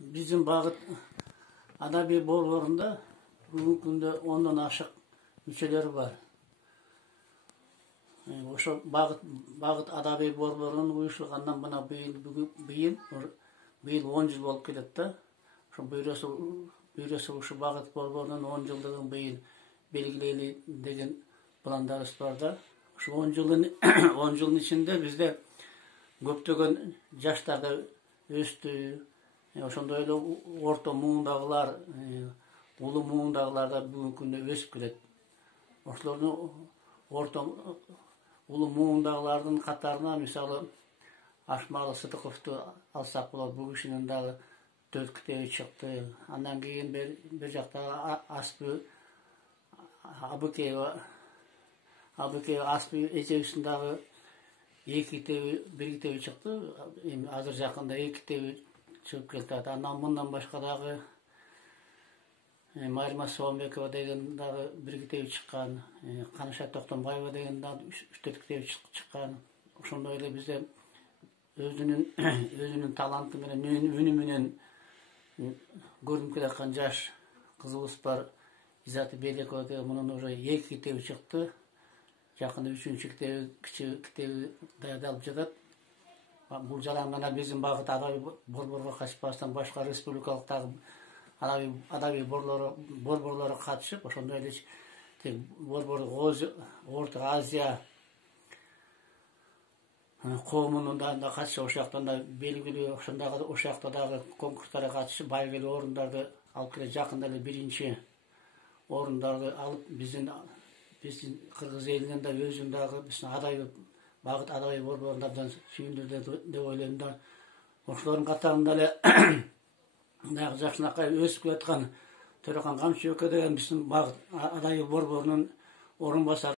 Bizim Bağıt Adabi Borborunda bugün günde 10'dan aşık müçeleri var. Oşo Bağıt Adabi Borborunun uyuşulgandan bana bıyıl 10 yıl bolup keletdi. Şu büyresi uşu Bağıt Borborunun 10 yıldığın bıyıl belgileyli degen planlarımız var da. Şu 10 yılın içinde bizde köptögen yaşlarda östü. Oşonda öyle orta muğundagılar, ulu muğundagılarda bugün günde ösüp kelet. Oşlarını orta ulu muğundagılardın katarına misalı Aşmalı Sıtıkov'tu alsak bular. Bu kişinin dağı 4 kitebi çıktı. Andan keyin bir jakta Aspı Abıkev Aspı ecegisinden 2 kitebi, 1 kitebi çıktı. Hazır jakında 2 kitebi çıkıp keldi. Andan bundan başka dağı Mayırma Soğanbekova degen dağı 1 kitebi çıkkan. Kanışa Toktonbayeva degen dağı 3-4 kitebi çıkkan. Oşonda öyle bizde özünün talantı menen, ünü menen görünüp keletken jaş kızыбыз бар. İzzati Beлекова деген bunun уже 2 kitebi çıktı. Yakında 3. kitebi daядалып жатат. Бул жалаң bizim Bağıt Adabi Борборго катышпастан башка республикалыктагы Adabi борборлору катышып, ошондой эле борбор Орто Азия коомунун да катышып, ошояктан да белгилүү, ошоякта дагы конкурстарга катышып, байгелүү орундарды алып келе, жакында эле 1-чи орундарды алып, биздин кыргыз элинен да өзүн дагы биздин Bağıt Adabi борборундан сүйүндүрдү деп ойлойм да. Ошолордун катарында эле дагы жакшынакай өсүп келаткан Төрехан Камчыбеков деген биздин Bağıt Adabi борборунун орун басары